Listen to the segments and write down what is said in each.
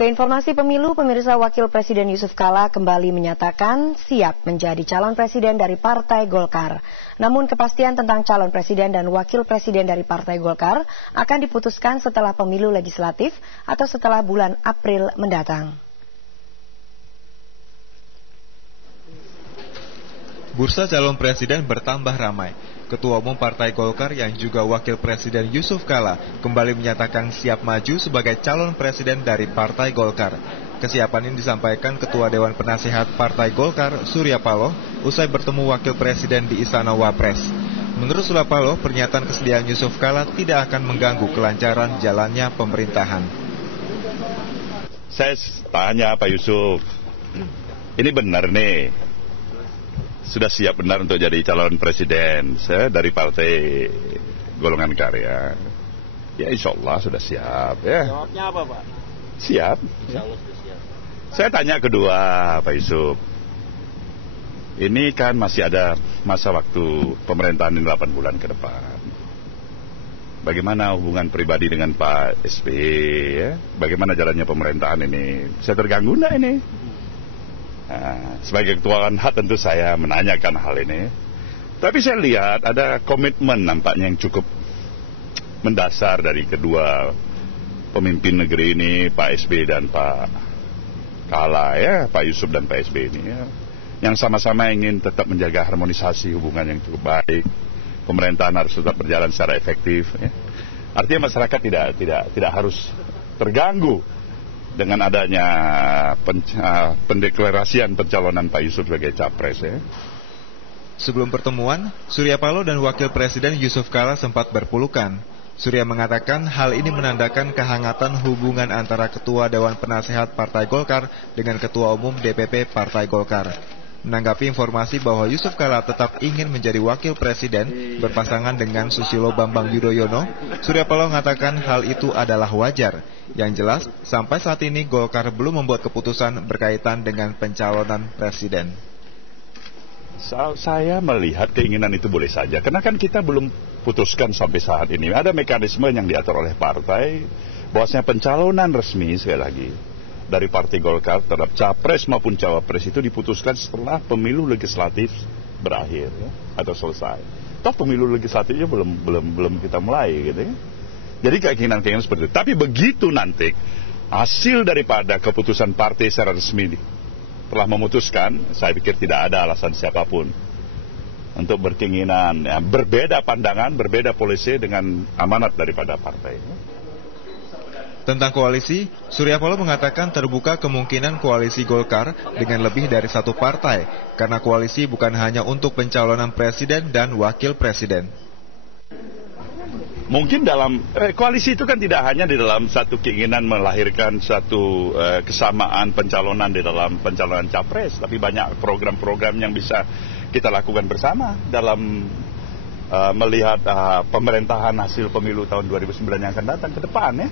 Informasi pemilu, pemirsa, Wakil Presiden Yusuf Kala kembali menyatakan siap menjadi calon presiden dari Partai Golkar. Namun kepastian tentang calon presiden dan wakil presiden dari Partai Golkar akan diputuskan setelah pemilu legislatif atau setelah bulan April mendatang. Bursa calon presiden bertambah ramai. Ketua Umum Partai Golkar yang juga Wakil Presiden Yusuf Kala kembali menyatakan siap maju sebagai calon presiden dari Partai Golkar. Kesiapan ini disampaikan Ketua Dewan Penasehat Partai Golkar, Surya Paloh, usai bertemu Wakil Presiden di Istana Wapres. Menurut Surya Paloh, pernyataan kesediaan Yusuf Kala tidak akan mengganggu kelancaran jalannya pemerintahan. Saya tanya Pak Yusuf, ini benar nih? Sudah siap benar untuk jadi calon presiden. Saya dari Partai Golongan Karya. Ya insya Allah sudah siap. Ya. Jawabnya apa Pak? Siap. Insya Allah sudah siap. Saya tanya kedua Pak Yusuf. Ini kan masih ada masa waktu pemerintahan ini 8 bulan ke depan. Bagaimana hubungan pribadi dengan Pak SBY? Ya? Bagaimana jalannya pemerintahan ini? Saya terganggu enggak ini? Nah, sebagai ketua H tentu saya menanyakan hal ini. Tapi saya lihat ada komitmen nampaknya yang cukup mendasar dari kedua pemimpin negeri ini, Pak SBY dan Pak Kala, ya, Pak Yusuf dan Pak SBY ini, ya, yang sama-sama ingin tetap menjaga harmonisasi hubungan yang cukup baik. Pemerintahan harus tetap berjalan secara efektif. Ya. Artinya masyarakat tidak harus terganggu dengan adanya pendeklarasian pencalonan Pak Yusuf sebagai capres. Ya. Sebelum pertemuan, Surya Paloh dan Wakil Presiden Yusuf Kala sempat berpelukan. Surya mengatakan hal ini menandakan kehangatan hubungan antara Ketua Dewan Penasehat Partai Golkar dengan Ketua Umum DPP Partai Golkar. Menanggapi informasi bahwa Yusuf Kala tetap ingin menjadi Wakil Presiden berpasangan dengan Susilo Bambang Yudhoyono, Surya Paloh mengatakan hal itu adalah wajar. Yang jelas, sampai saat ini Golkar belum membuat keputusan berkaitan dengan pencalonan presiden. Saya melihat keinginan itu boleh saja, karena kan kita belum putuskan sampai saat ini. Ada mekanisme yang diatur oleh partai, bahwasanya pencalonan resmi, sekali lagi, dari Partai Golkar terhadap capres maupun cawapres itu diputuskan setelah pemilu legislatif berakhir, ya, atau selesai. Toh pemilu legislatifnya belum kita mulai, gitu ya. Jadi keinginan seperti itu. Tapi begitu nanti hasil daripada keputusan partai secara resmi telah memutuskan, saya pikir tidak ada alasan siapapun untuk berkeinginan, ya, berbeda pandangan, berbeda polisi dengan amanat daripada partai. Tentang koalisi, Surya Paloh mengatakan terbuka kemungkinan koalisi Golkar dengan lebih dari satu partai, karena koalisi bukan hanya untuk pencalonan presiden dan wakil presiden. Mungkin dalam koalisi itu kan tidak hanya di dalam satu keinginan melahirkan satu kesamaan pencalonan di dalam pencalonan capres, tapi banyak program-program yang bisa kita lakukan bersama dalam melihat pemerintahan hasil pemilu tahun 2009 yang akan datang ke depan, ya.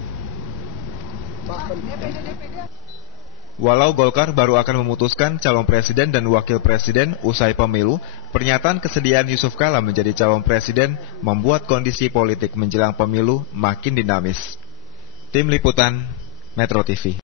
Walau Golkar baru akan memutuskan calon presiden dan wakil presiden usai pemilu, pernyataan kesediaan Yusuf Kala menjadi calon presiden membuat kondisi politik menjelang pemilu makin dinamis. Tim Liputan, Metro TV.